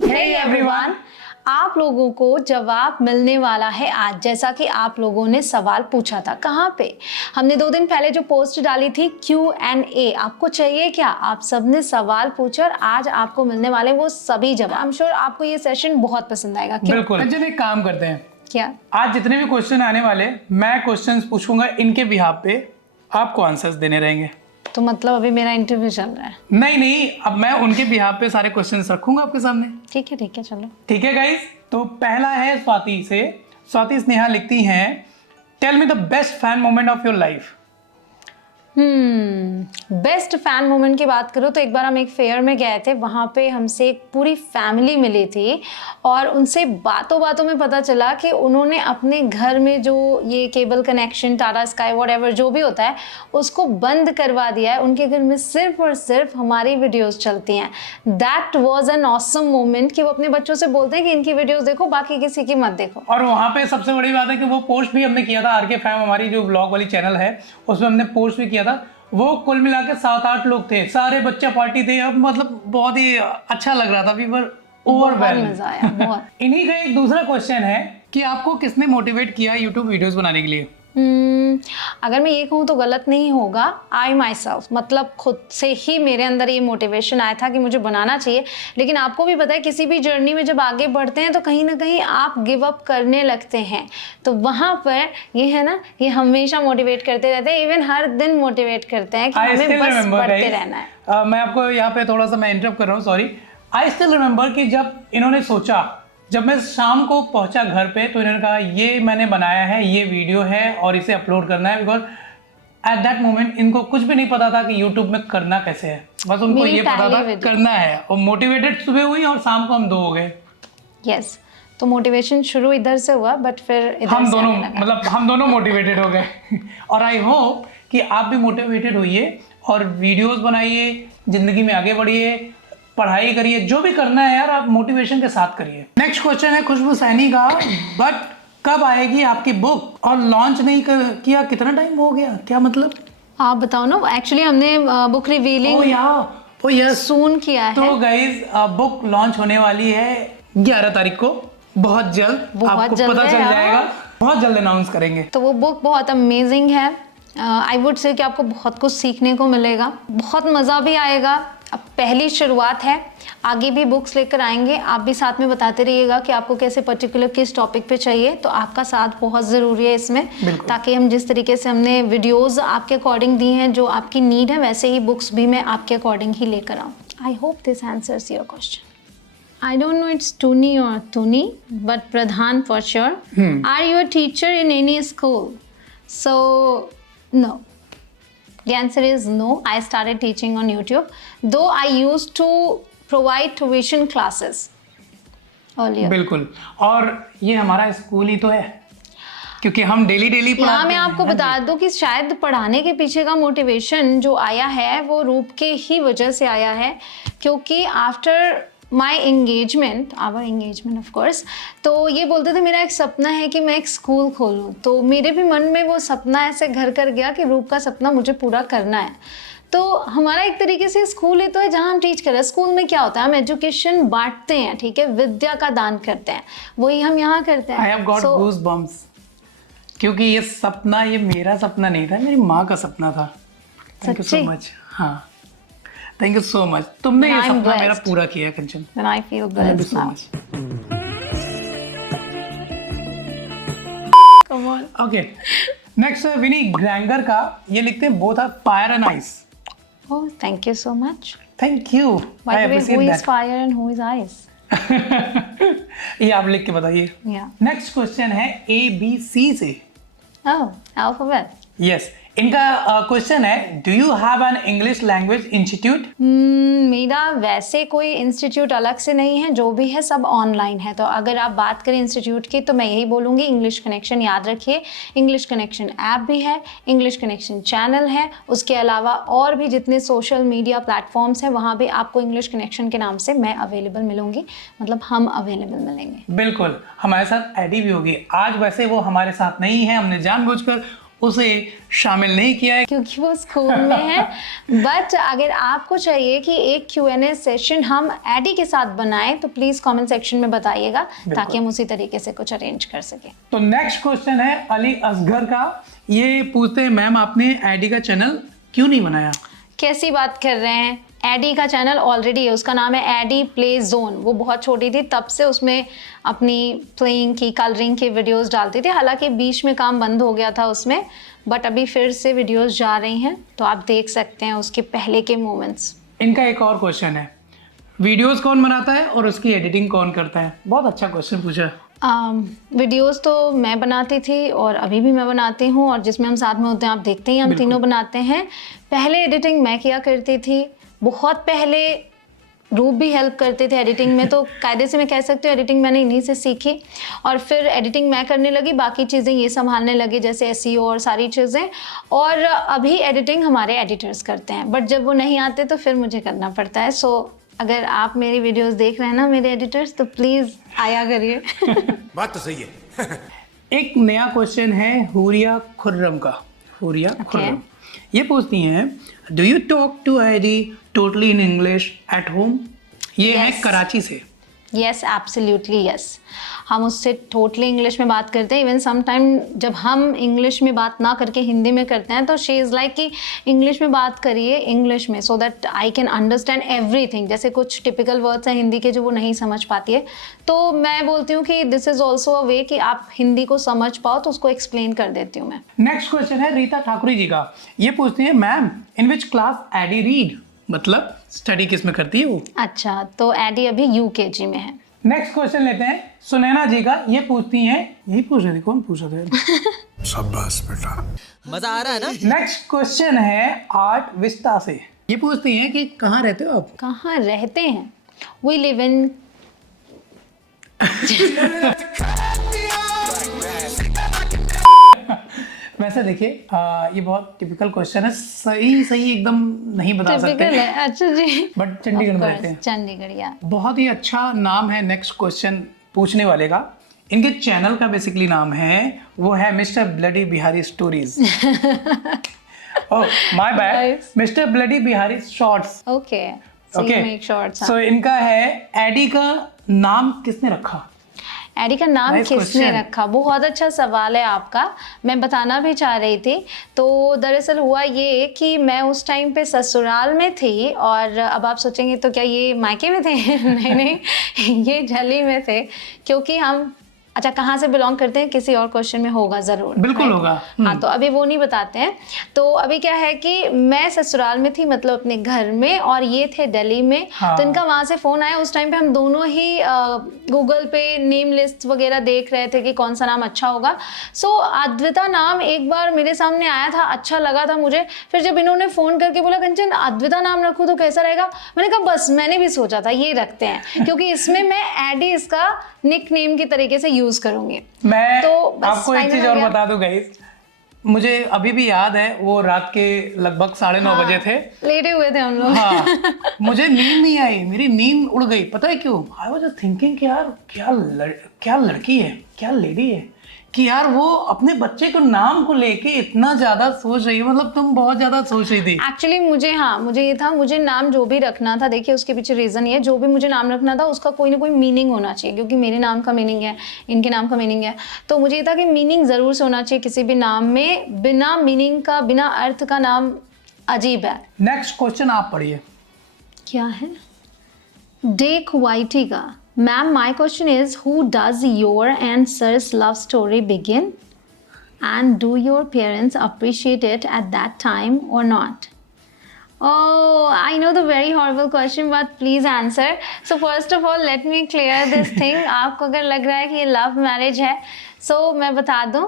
Hey everyone! आप लोगों को जवाब मिलने वाला है आज, जैसा कि आप लोगों ने सवाल पूछा था। कहाँ पे? हमने 2 दिन पहले जो पोस्ट डाली थी Q&A, आपको चाहिए क्या? आप सबने सवाल पूछे और आज आपको मिलने वाले वो सभी जवाब। I'm sure आपको ये सेशन बहुत पसंद आएगा। क्यों? बिल्कुल। कंचन एक काम करते हैं, क्या? आज जितने भी क्वेश्चन आने वाले मैं क्वेश्चंस पूछूंगा, इनके बिहाफ पे आपको आंसर्स देने रहेंगे। तो मतलब अभी मेरा इंटरव्यू चल रहा है? नहीं, अब मैं उनके बिहाफ पे सारे क्वेश्चंस रखूंगा आपके सामने। ठीक है, चलो। ठीक है गाइस, तो पहला है स्वाति से। स्वाति स्नेहा लिखती हैं, tell me the best fan moment of your life. Best fan moment की बात करो तो एक बार हम एक फेयर में गए थे, वहाँ पे हमसे एक पूरी फैमिली मिली थी और उनसे बातों बातों में पता चला कि उन्होंने अपने घर में जो ये cable connection, Tata sky, whatever जो भी होता है, उसको बंद करवा दिया है। उनके घर में सिर्फ और सिर्फ हमारी वीडियोस चलती हैं। That was an awesome moment कि वो अपने बच्चों से बोलते हैं कि इनकी वीडियोस देखो, बाकी किसी की मत देखो। और वहाँ पे सबसे बड़ी बात है कि वो पोस्ट भी हमने किया था, आरके फैम हमारी जो ब्लॉग वाली चैनल है उसमें हमने पोस्ट भी किया था। वो कुल मिला के 7-8 लोग थे, सारे बच्चा पार्टी थे। अब मतलब बहुत ही अच्छा लग रहा था, वी वर ओवरवेल्म्ड। मजा आया बहुत। इन्हीं का एक दूसरा क्वेश्चन है कि आपको किसने मोटिवेट किया यूट्यूब वीडियोस बनाने के लिए? अगर मैं ये कहूँ तो गलत नहीं होगा, आई माई सेल्फ, मतलब खुद से ही मेरे अंदर ये मोटिवेशन आया था कि मुझे बनाना चाहिए। लेकिन आपको भी पता है किसी भी जर्नी में जब आगे बढ़ते हैं तो कहीं ना कहीं आप गिव अप करने लगते हैं, तो वहाँ पर ये है ना, ये हमेशा मोटिवेट करते रहते हैं, इवन हर दिन मोटिवेट करते हैं कि हमें बस बढ़ते रहना है। मैं आपको यहाँ पे थोड़ा सा मैं इंटरप्ट कर रहा हूँ, सॉरी। आई स्टिल रिमेंबर कि जब इन्होंने सोचा, जब मैं शाम को पहुंचा घर पे तो इन्होंने कहा ये मैंने बनाया है, ये वीडियो है और इसे अपलोड करना है। बिकॉज एट दैट मोमेंट इनको कुछ भी नहीं पता था कि यूट्यूब में करना कैसे है, बस उनको ये पता था करना है। और मोटिवेटेड सुबह हुई और शाम को हम 2 हो गए। यस, तो मोटिवेशन शुरू इधर से हुआ, बट फिर इधर हम दोनों, मतलब हम दोनों मोटिवेटेड हो गए। और आई होप कि आप भी मोटिवेटेड होइए और वीडियोस बनाइए, जिंदगी में आगे बढ़िए, पढ़ाई करिए, जो भी करना है यार आप मोटिवेशन के साथ करिए। नेक्स्ट क्वेश्चन है खुशबू सैनी का, बट कब आएगी आपकी बुक और लॉन्च नहीं किया, कितना टाइम हो गया, क्या मतलब? आप बताओ ना। एक्चुअली हमने बुक रिवीलिंग सून किया है। तो गाइज बुक लॉन्च होने वाली है 11 तारीख को, बहुत जल्द आपको पता चल जाएगा, बहुत जल्द अनाउंस करेंगे। तो वो बुक बहुत अमेजिंग है। आई वुड से कि आपको बहुत कुछ सीखने को मिलेगा, बहुत मज़ा भी आएगा। अब पहली शुरुआत है, आगे भी बुक्स लेकर आएंगे। आप भी साथ में बताते रहिएगा कि आपको कैसे पर्टिकुलर किस टॉपिक पे चाहिए, तो आपका साथ बहुत ज़रूरी है इसमें, ताकि हम जिस तरीके से हमने वीडियोस आपके अकॉर्डिंग दी हैं, जो आपकी नीड है, वैसे ही बुक्स भी मैं आपके अकॉर्डिंग ही लेकर आऊँ। I hope this answers your question. I don't know it's Tuni or Tuni, but Pradhan for sure. Are you a teacher in any school? So, no. The answer is no. I started teaching on YouTube, though I used to provide tuition classes earlier. बिल्कुल, और ये हमारा school ही तो है, क्योंकि हम daily पढ़ाते हैं। यहाँ मैं आपको बता दूं कि शायद पढ़ाने के पीछे का मोटिवेशन जो आया है वो रूप के ही वजह से आया है, क्योंकि after my engagement, our engagement of course, तो ये बोलते थे मेरा एक सपना है कि मैं एक स्कूल खोलूँ। तो मेरे भी मन में वो सपना ऐसे घर कर गया कि रूप का सपना मुझे पूरा करना है। तो हमारा एक तरीके से स्कूल ही तो है जहाँ हम टीच कर रहे हैं। स्कूल में क्या होता है, हम एजुकेशन बांटते हैं, ठीक है, विद्या का दान करते हैं, वही हम यहाँ करते हैं। I have got goosebumps, क्योंकि ये सपना, ये मेरा सपना नहीं था, मेरी माँ का सपना था। Thank you so much. हाँ, थैंक यू सो मच, तुमने ये सपना मेरा पूरा किया कंचन। Then I feel blessed now. Come on. Okay, next विनी ग्रैंगर का, ये लिखते हैं both are fire and ice. Oh, thank you so much. Thank you. By I the way, appreciate who that. is fire and who is ice? ये आप लिख के बताइए। Yeah. Next question है ABC से। Oh, alphabet. यस, इनका question है, do you have an English language institute? मेरा वैसे कोई इंस्टीट्यूट अलग से नहीं है, जो भी है सब ऑनलाइन है। तो अगर आप बात करें इंस्टीट्यूट की तो मैं यही बोलूँगी, इंग्लिश कनेक्शन याद रखिए। इंग्लिश कनेक्शन ऐप भी है, इंग्लिश कनेक्शन चैनल है, उसके अलावा और भी जितने सोशल मीडिया प्लेटफॉर्म्स हैं वहाँ भी आपको इंग्लिश कनेक्शन के नाम से मैं अवेलेबल मिलूंगी, मतलब हम अवेलेबल मिलेंगे। बिल्कुल, हमारे साथ एडी भी होगी। आज वैसे वो हमारे साथ नहीं है, हमने जानबूझकर उसे शामिल नहीं किया है क्योंकि वो स्कूल में है। बट अगर आपको चाहिए कि एक Q&A सेशन हम एडी के साथ बनाएं तो प्लीज कमेंट सेक्शन में बताइएगा, ताकि हम उसी तरीके से कुछ अरेंज कर सकें। तो नेक्स्ट क्वेश्चन है अली असगर का। ये पूछते हैं मैम आपने एडी का चैनल क्यों नहीं बनाया? कैसी बात कर रहे हैं, एडी का चैनल ऑलरेडी है, उसका नाम है एडी प्ले जोन। वो बहुत छोटी थी तब से उसमें अपनी प्लेइंग की, कलरिंग की वीडियोस डालती थी। हालांकि बीच में काम बंद हो गया था उसमें, बट अभी फिर से वीडियोस जा रही हैं, तो आप देख सकते हैं उसके पहले के मोमेंट्स। इनका एक और क्वेश्चन है, वीडियोस कौन बनाता है और उसकी एडिटिंग कौन करता है? बहुत अच्छा क्वेश्चन पूछा। वीडियोस तो मैं बनाती थी और अभी भी मैं बनाती हूँ, और जिसमें हम साथ में होते हैं आप देखते ही, हम तीनों बनाते हैं। पहले एडिटिंग मैं किया करती थी, बहुत पहले रूप भी हेल्प करते थे एडिटिंग में, तो कायदे से मैं कह सकती हूँ एडिटिंग मैंने इन्हीं से सीखी। और फिर एडिटिंग मैं करने लगी, बाकी चीज़ें ये संभालने लगी, जैसे SEO और सारी चीज़ें। और अभी एडिटिंग हमारे एडिटर्स करते हैं, बट जब वो नहीं आते तो फिर मुझे करना पड़ता है। सो अगर आप मेरी वीडियोस देख रहे हैं ना मेरे एडिटर्स, तो प्लीज़ आया करिए। बात तो सही है। एक नया क्वेश्चन है हुरिया खुर्रम का। हुरिया खुर्रम ये पूछती हैं, do you talk to Adi totally in English at home? ये है Yes. कराची से। Yes, absolutely yes. हम उससे टोटली इंग्लिश में बात करते हैं। इवन सम टाइम जब हम इंग्लिश में बात ना करके हिंदी में करते हैं, तो शी इज़ लाइक कि इंग्लिश में बात करिए इंग्लिश में, so that I can understand everything. जैसे कुछ टिपिकल वर्ड्स हैं हिंदी के जो वो नहीं समझ पाती है, तो मैं बोलती हूँ कि दिस इज़ ऑल्सो अ वे कि आप हिंदी को समझ पाओ, तो उसको एक्सप्लेन कर देती हूँ मैं। नेक्स्ट क्वेश्चन है रीता ठाकुरी जी का। ये पूछती हैं, ma'am in which class Adi read? मतलब स्टडी किस में करती है वो? अच्छा, तो एडी अभी UKG में है। नेक्स्ट क्वेश्चन लेते हैं सुनैना जी का। ये पूछती हैं, यही पूछ रही थी, कौन पूछा था? शाबाश बेटा, मजा आ रहा है ना? नेक्स्ट क्वेश्चन है आर्ट विस्ता से। ये पूछती हैं कि कहाँ रहते हो आप? कहाँ रहते हैं? वी लिव इन वैसे देखिए ये बहुत टिपिकल क्वेश्चन है, सही एकदम नहीं बता सकते, टिपिकल है। अच्छा जी, बट चंडीगढ़ में रहते हैं। चंडीगढ़, या बहुत ही अच्छा नाम है नेक्स्ट क्वेश्चन पूछने वाले का। इनके चैनल का बेसिकली नाम है, वो है Mr bloody Bihari stories. Oh my bad, Nice. Mr bloody Bihari shorts. Okay, so you make shorts. So इनका है, एडी का नाम किसने रखा? एडी का नाम Nice किसने question. रखा? बहुत अच्छा सवाल है आपका, मैं बताना भी चाह रही थी। तो दरअसल हुआ ये कि मैं उस टाइम पे ससुराल में थी, और अब आप सोचेंगे तो क्या ये मायके में थे? नहीं नहीं, ये झली में थे, क्योंकि हम, अच्छा कहाँ से बिलोंग करते हैं किसी और क्वेश्चन में होगा ज़रूर, बिल्कुल right? होगा। हाँ, तो अभी वो नहीं बताते हैं। तो अभी क्या है कि मैं ससुराल में थी, मतलब अपने घर में, और ये थे दिल्ली में। हाँ। तो इनका वहाँ से फ़ोन आया। उस टाइम पे हम दोनों ही गूगल पे नेम लिस्ट वगैरह देख रहे थे कि कौन सा नाम अच्छा होगा। सो अद्विता नाम एक बार मेरे सामने आया था, अच्छा लगा था मुझे। फिर जब इन्होंने फ़ोन करके बोला कंचन अद्विता नाम रखूँ तो कैसा रहेगा, मैंने कहा बस मैंने भी सोचा था ये रखते हैं, क्योंकि इसमें मैं एडी इसका निक नेम की तरीके से यूज़ करूँगी। मैं तो बस आपको एक final चीज हो और गया। बता दूं गाइस, मुझे अभी भी याद है वो रात के लगभग 9:30 बजे थे। लेटे हुए थे हम लोग। हाँ, मुझे नींद नहीं आई, मेरी नींद उड़ गई। पता है क्यों? आई वाज जस्ट थिंकिंग कि यार क्या लड़की है, क्या लेडी है, कि यार वो अपने बच्चे को नाम को लेके इतना ज्यादा सोच रही है। मतलब तुम बहुत ज्यादा सोच रही थी। एक्चुअली मुझे ये था, मुझे नाम जो भी रखना था, देखिए उसके पीछे रीज़न ये है, जो भी मुझे नाम रखना था उसका कोई ना कोई मीनिंग होना चाहिए, क्योंकि मेरे नाम का मीनिंग है, इनके नाम का मीनिंग है। तो मुझे ये था कि मीनिंग ज़रूर से होना चाहिए किसी भी नाम में, बिना मीनिंग का, बिना अर्थ का नाम अजीब है। नेक्स्ट क्वेश्चन आप पढ़िए। क्या है? डेक वाइटी का, ma'am my question is who does your and sir's love story begin and do your parents appreciate it at that time or not? Oh, I know the very horrible question, but please answer. So first of all, let me clear this thing. आपको अगर लग रहा है कि ये love marriage है, so मैं बता दूं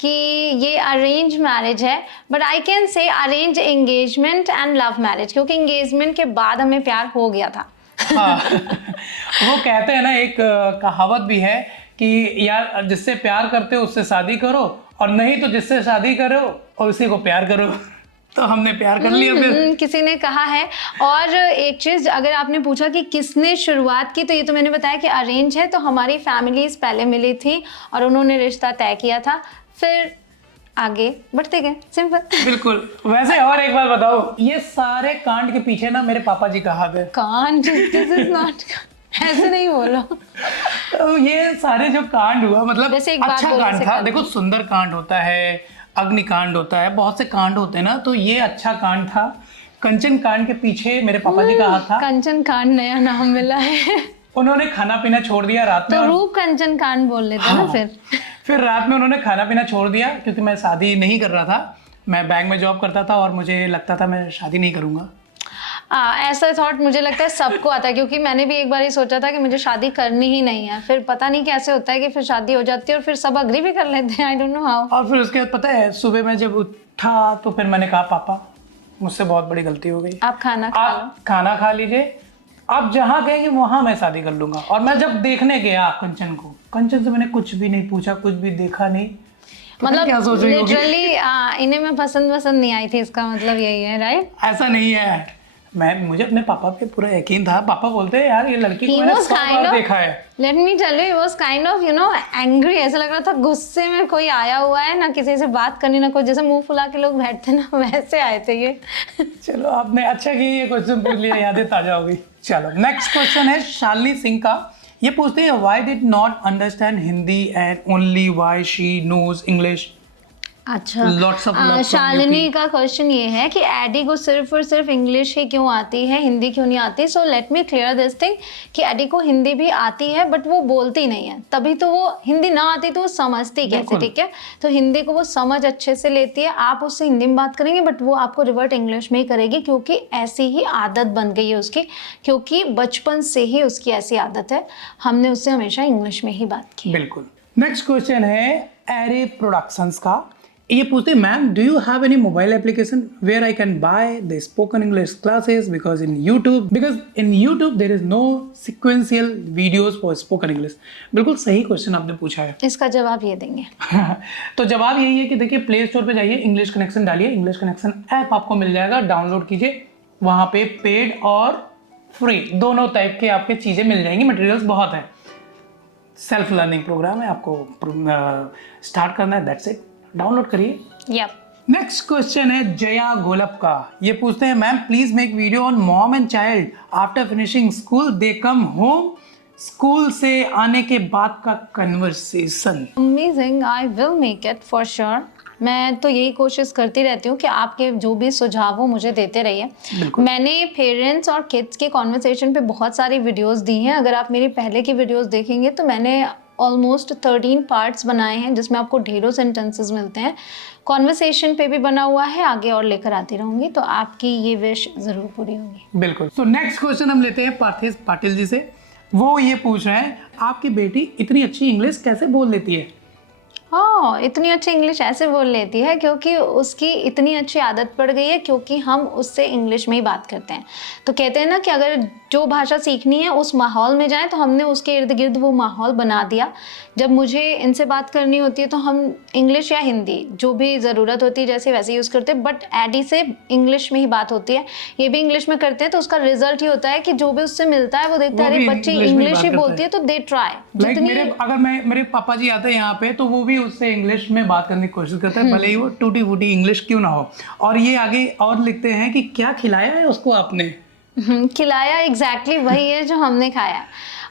कि ये अरेंज मैरिज है, but I can say arrange engagement and love marriage, क्योंकि एंगेजमेंट के बाद हमें प्यार हो गया था। हाँ, वो कहते हैं ना, एक कहावत भी है कि यार जिससे प्यार करते हो उससे शादी करो, और नहीं तो जिससे शादी करो और उसी को प्यार करो। तो हमने प्यार कर लिया फिर। किसी ने कहा है। और एक चीज़, अगर आपने पूछा कि किसने शुरुआत की, तो ये तो मैंने बताया कि अरेंज है। तो हमारी फैमिलीज पहले मिली थी और उन्होंने रिश्ता तय किया था, फिर आगे बढ़ते गए, सिंपल। बिल्कुल। वैसे और एक बात बताओ, ये सारे कांड के पीछे ना मेरे पापा जी का हाथ है। कांड, दिस इज नॉट, ऐसे नहीं बोलो। तो ये सारे जो कांड हुआ मतलब वैसे एक बात अच्छा बोलने कांड से था। पहले- देखो सुंदर कांड होता है, अग्निकांड होता है, बहुत से कांड होते हैं ना, तो ये अच्छा कांड था। कंचन कांड के पीछे मेरे पापा जी का हाथ था। कंचन कांड नया नाम मिला है। उन्होंने खाना पीना छोड़ दिया रात में तो और रूप कंचन कांड बोल लेते हाँ। ना फिर रात में उन्होंने खाना पीना छोड़ दिया क्योंकि मैं शादी नहीं कर रहा था। मैं बैंक में जॉब करता था और मुझे लगता था मैं शादी नहीं करूंगा। ऐसा थॉट मुझे लगता है सबको आता है, क्योंकि मैंने भी एक बार ही सोचा था कि मुझे शादी करनी ही नहीं है, फिर पता नहीं कैसे होता है कि फिर शादी हो जाती है और फिर सब अग्री भी कर लेते हैं। I don't know how. और फिर उसके बाद पता है सुबह मैं जब उठा तो फिर मैंने कहा पापा मुझसे बहुत बड़ी गलती हो गई, आप खाना खा लो। आप खाना खा लीजिए, आप जहाँ कहेंगे वहां मैं शादी कर लूंगा। और मैं जब देखने गया कंचन को, कंचन से मैंने कुछ भी नहीं पूछा, कुछ भी देखा नहीं। मतलब क्या सोच रही होगी? लिटरली इन्हें मैं पसंद नहीं आई थी, इसका मतलब यही है, राइट? ऐसा नहीं है, मुझे अपने पापा पे पूरा यकीन था। पापा बोलते हैं यार ये लड़की को He मैंने was 100 kind बार of- देखा है। Let me tell you, he was kind of, you know, angry. ऐसा लग रहा था गुस्से में कोई आया हुआ है, ना किसी से बात करनी, ना कोई, जैसे मुंह फुला के लोग बैठते ना, वैसे आए थे ये। चलो आपने अच्छा किया ये क्वेश्चन पूछ लिया, यादें ताजा हो गई। चलो नेक्स्ट क्वेश्चन है शालिनी सिंह का। ये पूछते हैं why did not understand Hindi and only why she knows English. अच्छा, Lots of love from Shalini UP. का क्वेश्चन ये है कि एडी को सिर्फ और सिर्फ इंग्लिश ही क्यों आती है, हिंदी क्यों नहीं आती? So let me clear this thing कि एडी को हिंदी भी आती है बट वो बोलती नहीं है, तभी तो वो हिंदी ना आती तो वो समझती कैसे, बिल्कुल। ठीक है? तो हिंदी को वो समझ अच्छे से लेती है। आप उससे हिंदी में बात करेंगे बट वो आपको रिवर्ट इंग्लिश में ही करेगी, क्योंकि ऐसी ही आदत बन गई है उसकी, क्योंकि बचपन से ही उसकी ऐसी आदत है। हमने उससे हमेशा इंग्लिश में ही बात की। बिल्कुल। नेक्स्ट क्वेश्चन है एरे प्रोडक्शंस का। ये पूछते हैं ma'am do you have any mobile application where I can buy the spoken English classes because in YouTube there is no sequential videos for spoken English. बिल्कुल सही क्वेश्चन आपने पूछा है। इसका जवाब ये देंगे। तो जवाब यही है कि देखिए प्ले स्टोर पे जाइए, इंग्लिश कनेक्शन डालिए, इंग्लिश कनेक्शन ऐप आपको मिल जाएगा, डाउनलोड कीजिए। वहाँ पे पेड और फ्री दोनों टाइप के आपके चीज़ें मिल जाएंगी, मटेरियल्स बहुत हैं। सेल्फ लर्निंग प्रोग्राम है, आपको स्टार्ट करना है, दैट्स इट, डाउनलोड करिए। यप। नेक्स्ट क्वेश्चन है जया गोलप का। ये पूछते हैं ma'am please make video on mom and child after finishing school, they come home, school से आने के बाद का conversation. Amazing, I will make it for sure. मैं तो यही कोशिश करती रहती हूँ कि आपके जो भी सुझाव हो मुझे देते रहिए। मैंने पेरेंट्स और किड्स के कॉन्वर्सेशन पे बहुत सारी वीडियोस दी हैं। अगर आप मेरी पहले की वीडियोस देखेंगे तो मैंने ऑलमोस्ट 13 पार्ट्स बनाए हैं, जिसमें आपको ढेरों सेंटेंसेस मिलते हैं। कॉन्वर्सेशन पे भी बना हुआ है, आगे और लेकर आती रहूँगी, तो आपकी ये विश ज़रूर पूरी होगी। बिल्कुल। तो नेक्स्ट क्वेश्चन हम लेते हैं पार्थिव पाटिल जी से। वो ये पूछ रहे हैं आपकी बेटी इतनी अच्छी इंग्लिश कैसे बोल लेती है? हाँ, इतनी अच्छी इंग्लिश ऐसे बोल लेती है क्योंकि उसकी इतनी अच्छी आदत पड़ गई है, क्योंकि हम उससे इंग्लिश में ही बात करते हैं। तो कहते हैं ना कि अगर जो भाषा सीखनी है उस माहौल में जाए, तो हमने उसके इर्द गिर्द वो माहौल बना दिया। जब मुझे इनसे बात करनी होती है तो हम इंग्लिश या हिंदी जो भी ज़रूरत होती है जैसे वैसे यूज़ करते हैं, बट एडी से इंग्लिश में ही बात होती है, ये भी इंग्लिश में करते हैं। तो उसका रिजल्ट ही होता है कि जो भी उससे मिलता है वो देखता है अरे बच्ची इंग्लिश ही बोलती है, तो दे ट्राई। अगर मेरे पापा जी आते हैं यहाँ पे तो वो भी उससे इंग्लिश में बात करने की कोशिश करते हैं, भले ही वो टूटी फूटी इंग्लिश क्यों ना हो। और ये आगे और लिखते हैं कि क्या खिलाया है उसको आपने? खिलाया एग्जैक्टली वही है जो हमने खाया।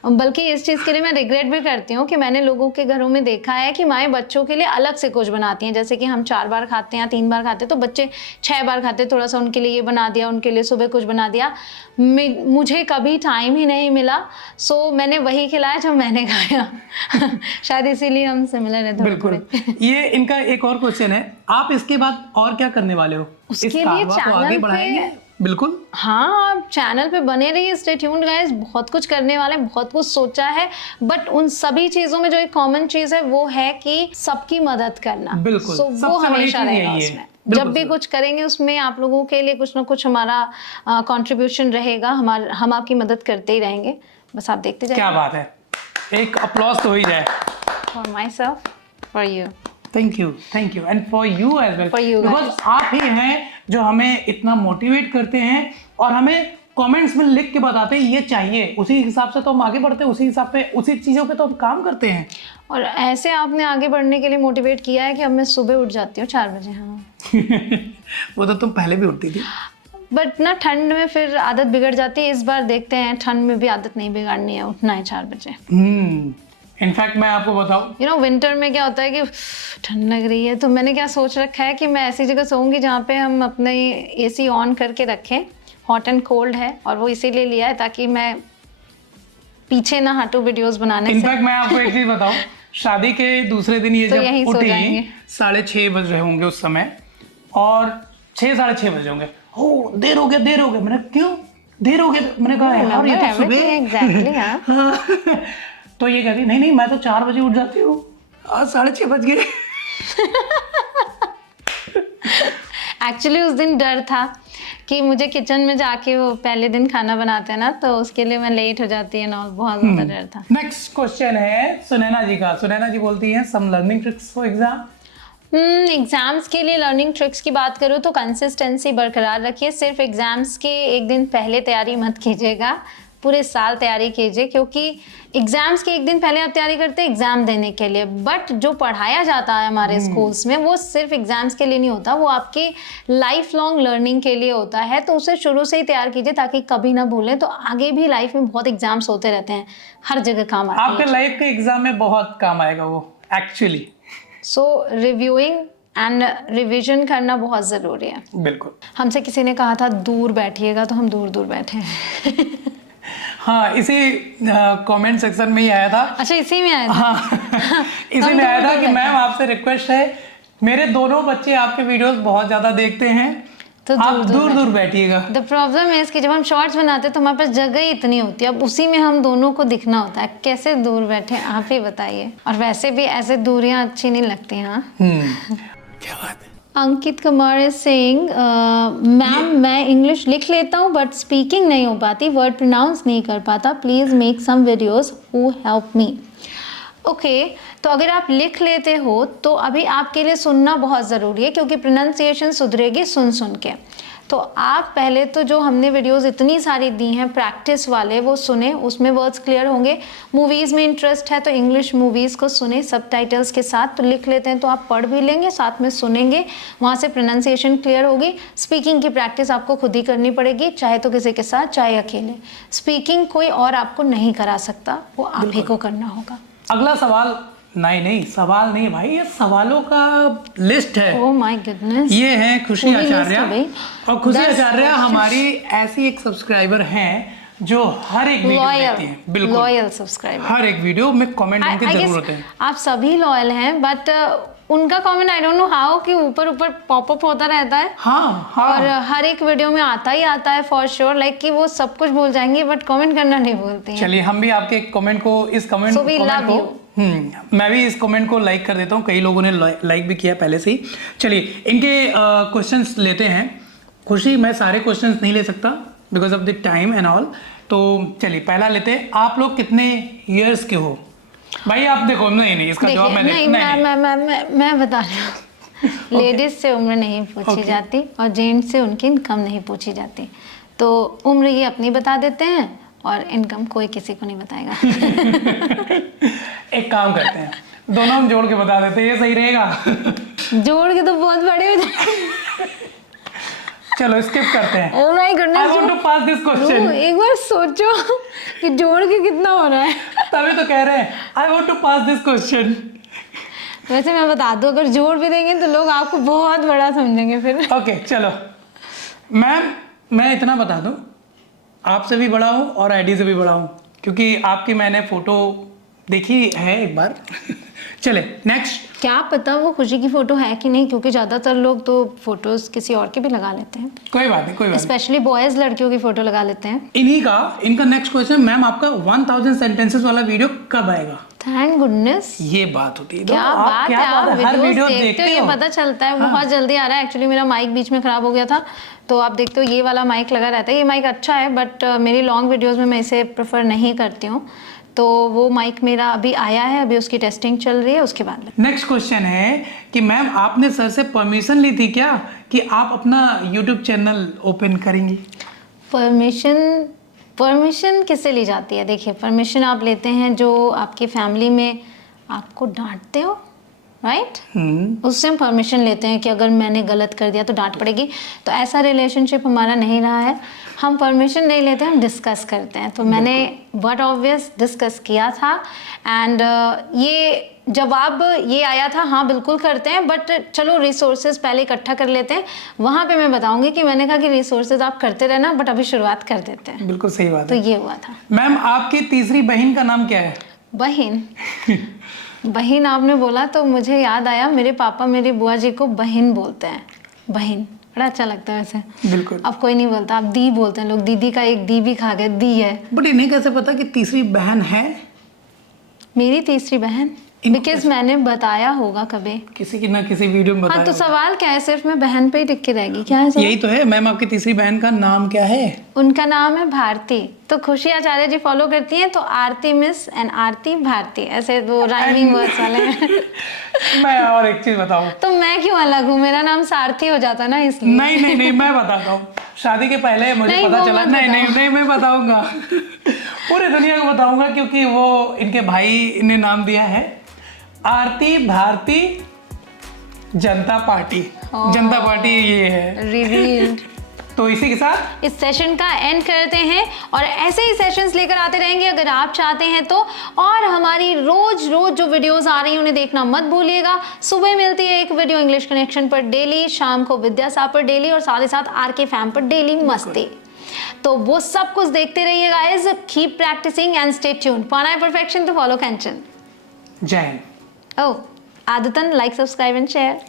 बल्कि इस चीज़ के लिए मैं रिग्रेट भी करती हूँ कि मैंने लोगों के घरों में देखा है कि माएँ बच्चों के लिए अलग से कुछ बनाती हैं। जैसे कि हम 4 बार खाते हैं या 3 बार खाते हैं, तो बच्चे 6 बार खाते हैं, थोड़ा सा उनके लिए ये बना दिया, उनके लिए सुबह कुछ बना दिया। मुझे कभी टाइम ही नहीं मिला, सो मैंने वही खिलाया जो मैंने खाया। शायद इसीलिए हम सिमिलर हैं थोड़े बिल्कुल। थोड़े। ये इनका एक और क्वेश्चन है, आप इसके बाद और क्या करने वाले हो? उसके इस लिए कारवां को आगे चैनल बढ़ाएंगे? पे, बिल्कुल। हाँ, आप चैनल पे बने रहिए, स्टे ट्यून्ड गाइस। बहुत कुछ करने वाले हैं, बहुत कुछ सोचा है, बट उन सभी चीज़ों में जो एक कॉमन चीज़ है वो है कि सबकी मदद करना। बिल्कुल। सो वो सबसे बड़ी हमेशा चीज़ रहेगा यही है। उसमें। बिल्कुल जब भी सर। कुछ करेंगे उसमें आप लोगों के लिए कुछ ना कुछ हमारा कंट्रीब्यूशन रहेगा। हम आपकी मदद करते ही रहेंगे, बस आप देखते जाइए। क्या बात है, एक अप्लॉज तो हो ही जाए। For myself, for you. Thank you and for you as well, For you because आप ही हैं जो हमें इतना मोटिवेट करते हैं और हमें कमेंट्स में लिख के बताते हैं ये चाहिए, उसी हिसाब से तो हम आगे बढ़ते हैं, उसी हिसाब पे उसी चीज़ों पे तो हम काम करते हैं। और ऐसे आपने आगे बढ़ने के लिए मोटिवेट किया है कि अब मैं सुबह उठ जाती हूँ 4 बजे। हाँ वो तो तुम पहले भी उठती थी। बट ना ठंड में फिर आदत बिगड़ जाती है। इस बार देखते हैं, ठंड में भी आदत नहीं बिगाड़नी है, उठना है 4 बजे। इनफैक्ट मैं आपको बताऊं, विंटर में क्या होता है कि ठंड लग रही है, तो मैंने क्या सोच रखा है कि मैं ऐसी जगह सोऊंगी जहाँ पे हम अपने एसी ऑन करके रखें। हॉट एंड कोल्ड है और वो इसीलिए लिया है ताकि मैं पीछे ना हटूं वीडियोस बनाने से। इनफैक्ट मैं आपको एक चीज बताऊं, शादी के दूसरे दिन ये तो यहीं जब सो उठी जाएंगे। 6:30 बज रहे होंगे उस समय, और 6 साढ़े 6 बजे होंगे। हो देर हो गया, देर हो गया। मैंने क्यों देर हो गया? मैंने कहा यार ये तो सुबह। एग्जैक्टली। हाँ तो ये कहती नहीं नहीं मैं तो 4 बजे उठ जाती हूँ, आज 6:30 बज गए। एक्चुअली उस दिन डर था कि मुझे किचन में जाके वो पहले दिन खाना बनाते हैं ना, तो उसके लिए मैं लेट हो जाती है ना, बहुत ज़्यादा डर था। नेक्स्ट क्वेश्चन है सुनैना जी का। सुनैना जी बोलती हैं some learning tricks for exam. Exams के लिए लर्निंग ट्रिक्स की बात करूँ तो कंसिस्टेंसी बरकरार रखिए। सिर्फ एग्ज़ाम्स के एक दिन पहले तैयारी मत कीजिएगा, पूरे साल तैयारी कीजिए, क्योंकि एग्ज़ाम्स के एक दिन पहले आप तैयारी करते हैं एग्ज़ाम देने के लिए, बट जो पढ़ाया जाता है हमारे स्कूल्स में वो सिर्फ एग्ज़ाम्स के लिए नहीं होता, वो आपकी लाइफ लॉन्ग लर्निंग के लिए होता है। तो उसे शुरू से ही तैयार कीजिए ताकि कभी ना भूलें। तो आगे भी लाइफ में बहुत एग्ज़ाम्स होते रहते हैं, हर जगह काम आते हैं। आपके लाइफ के एग्जाम में बहुत काम आएगा वो actually. So reviewing and revision करना बहुत ज़रूरी है। बिल्कुल। हमसे किसी ने कहा था दूर बैठिएगा, तो हम दूर दूर बैठे हैं। हाँ, इसी कमेंट सेक्शन में ही आया था। अच्छा, इसी में आया था। हाँ इसी में आया था कि मैम आपसे रिक्वेस्ट है, मेरे दोनों बच्चे आपके वीडियोस बहुत ज़्यादा देखते हैं, तो आप दूर दूर बैठिएगा। द प्रॉब्लम है इसकी, जब हम शॉर्ट्स बनाते हैं तो हमारे पास जगह ही इतनी होती है, अब उसी में हम दोनों को दिखना होता है, कैसे दूर बैठे आप ही बताइए। और वैसे भी ऐसे दूरियां अच्छी नहीं लगती। हाँ क्या बात है। Ankit Kumar is saying ma'am मैं इंग्लिश लिख लेता हूँ बट स्पीकिंग नहीं हो पाती, वर्ड प्रोनाउंस नहीं कर पाता, please make some videos who help me. Okay, तो अगर आप लिख लेते हो तो अभी आपके लिए सुनना बहुत ज़रूरी है, क्योंकि प्रोनाउंसिएशन सुधरेगी सुन सुन के। तो आप पहले तो जो हमने वीडियोस इतनी सारी दी हैं प्रैक्टिस वाले, वो सुने, उसमें वर्ड्स क्लियर होंगे। मूवीज़ में इंटरेस्ट है तो इंग्लिश मूवीज़ को सुने सबटाइटल्स के साथ, तो लिख लेते हैं तो आप पढ़ भी लेंगे, साथ में सुनेंगे, वहाँ से प्रोनाउंसिएशन क्लियर होगी। स्पीकिंग की प्रैक्टिस आपको खुद ही करनी पड़ेगी, चाहे तो किसी के साथ चाहे अकेले। स्पीकिंग कोई और आपको नहीं करा सकता, वो आप ही को करना होगा। अगला सवाल नहीं सवाल नहीं भाई, ये सवालों का लिस्ट है। Oh my goodness. ये है खुशी पूरी लिस्ट है आचार्य, भाई। और खुशी 10 आचार्य questions। हमारी ऐसी एक सब्सक्राइबर हैं जो हर एक वीडियो देखती हैं। बिल्कुल लॉयल सब्सक्राइबर, हर एक वीडियो में कमेंट उनके जरूर होते हैं। आप सभी लॉयल हैं, बट उनका comment I don't know how कि ऊपर ऊपर पॉपअप होता रहता है। हाँ और हर एक वीडियो में आता ही आता है फॉर श्योर, लाइक कि वो सब कुछ भूल जाएंगी बट कमेंट करना नहीं भूलती हैं। चलिए हम भी आपके कमेंट को, इस comment So we love you। मैं भी इस कमेंट को लाइक कर देता हूँ, कई लोगों ने लाइक भी किया पहले से ही। चलिए इनके क्वेश्चंस लेते हैं। खुशी मैं सारे क्वेश्चंस नहीं ले सकता because of the time and all, तो चलिए पहला लेते हैं। आप लोग कितने ईयर्स के हो? भाई आप देखो, नहीं इसका जवाब मैं बता रही हूँ। लेडीज से उम्र नहीं पूछी जाती और जेंट्स से उनकी इनकम नहीं पूछी जाती, तो उम्र ये अपनी बता देते हैं और इनकम कोई किसी को नहीं बताएगा। एक काम करते हैं, दोनों हम जोड़ के बता देते हैं, ये सही रहेगा। जोड़ के तो बहुत बड़े हो जाए। चलो स्किप करते हैं। Oh my goodness, I want to pass this question। एक बार सोचो कि जोड़ के कितना हो रहा है। तभी तो कह रहे हैं I want to pass this question। वैसे मैं बता दूं, अगर जोड़ भी देंगे तो लोग आपको बहुत बड़ा समझेंगे फिर। ओके चलो मैम, मैं इतना बता दूं, आपसे भी बड़ा हूँ और आईडी से भी बड़ा हूँ, क्योंकि आपकी मैंने फोटो देखी है एक बार। चले नेक्स्ट। क्या पता वो खुशी की फोटो है कि नहीं, क्योंकि ज्यादातर लोग तो फोटोज किसी और के भी लगा लेते हैं। कोई बात नहीं। स्पेशली बॉयज लड़कियों की फोटो लगा लेते हैं। इनका नेक्स्ट क्वेश्चन, मैम आपका 1000 सेंटेंसेस वाला वीडियो कब आएगा? Thank goodness. ये बात होती है। क्या बात है, आप हर वीडियो देखते हो, ये पता चलता है। बहुत जल्दी आ रहा है। एक्चुअली मेरा माइक बीच में खराब हो गया था, तो आप देखते हो ये वाला माइक लगा रहता है। ये माइक अच्छा है, बट मेरी लॉन्ग वीडियोज में मैं इसे प्रेफर नहीं करती हूँ, तो वो माइक मेरा अभी आया है, अभी उसकी टेस्टिंग चल रही है, उसके बाद। नेक्स्ट क्वेश्चन है कि मैम आपने सर से परमिशन ली थी क्या कि आप अपना यूट्यूब चैनल ओपन करेंगी? परमिशन किससे ली जाती है? देखिए, परमिशन आप लेते हैं जो आपकी फैमिली में आपको डांटते हो, राइट? उससे हम परमिशन लेते हैं कि अगर मैंने गलत कर दिया तो डांट पड़ेगी। तो ऐसा रिलेशनशिप हमारा नहीं रहा है। हम परमिशन नहीं लेते, हम डिस्कस करते हैं। तो मैंने बट ऑब्वियस डिस्कस किया था एंड ये जवाब ये आया था, हाँ बिल्कुल करते हैं, बट चलो रिसोर्सेज पहले इकट्ठा कर लेते हैं, वहाँ पे मैं बताऊंगी कि मैंने कहा कि रिसोर्सेज आप करते रहना, बट अभी शुरुआत कर देते हैं। बिल्कुल सही बात तो है। ये हुआ था। मैम, आपकी तीसरी बहन का नाम क्या है? बहन बहन आपने बोला तो मुझे याद आया, मेरे पापा मेरी बुआ जी को बहन बोलते हैं। बहन बड़ा अच्छा लगता है वैसे। बिल्कुल। अब कोई नहीं बोलता, अब दी बोलते हैं लोग। दीदी का एक दी भी खा गए, दी है। बट इन्हें कैसे पता कि तीसरी बहन है? मेरी तीसरी बहन बिकॉज मैंने बताया होगा कभी, किसी की ना किसी वीडियो में हाँ। बताया तो होगा। सवाल क्या है? सिर्फ मैं बहन पे ही टिक के रहेगी क्या है सवाल? यही तो है। मैम, आपकी तीसरी बहन का नाम क्या है? उनका नाम है भारती। तो खुशी आचार्य जी फॉलो करती हैं, तो आरती मिस एंड आरती भारती, ऐसे वो राइमिंग वर्ड्स वाले हैं। मैं और एक चीज बताऊं। तो मैं क्यों अलग हूँ? मेरा नाम सारथी हो जाता ना, इसलिए। नहीं, मैं बताता हूँ। शादी के पहले मुझे नहीं, पता वो चला। मत नहीं, मैं बताऊंगा। पूरी दुनिया को बताऊंगा, क्योंकि वो इनके भाई ने नाम दिया है आरती भारती जनता पार्टी। जनता पार्टी ये है। रिवील्ड। तो इसी के साथ इस सेशन का एंड करते हैं और ऐसे ही सेशंस लेकर आते रहेंगे अगर आप चाहते हैं तो। और हमारी रोज जो वीडियोस आ रही हैं उन्हें देखना मत भूलिएगा। सुबह मिलती है एक वीडियो इंग्लिश कनेक्शन पर डेली, शाम को विद्या साहब पर डेली और साथ ही साथ आरके फैम पर डेली मस्ती। तो वो सब कुछ देखते रहिए guys. Keep practising and stay tuned. पाना है परफेक्शन तो फॉलो कंचन। जय हिंद। ओह, आदतन लाइक, सब्सक्राइब एंड शेयर।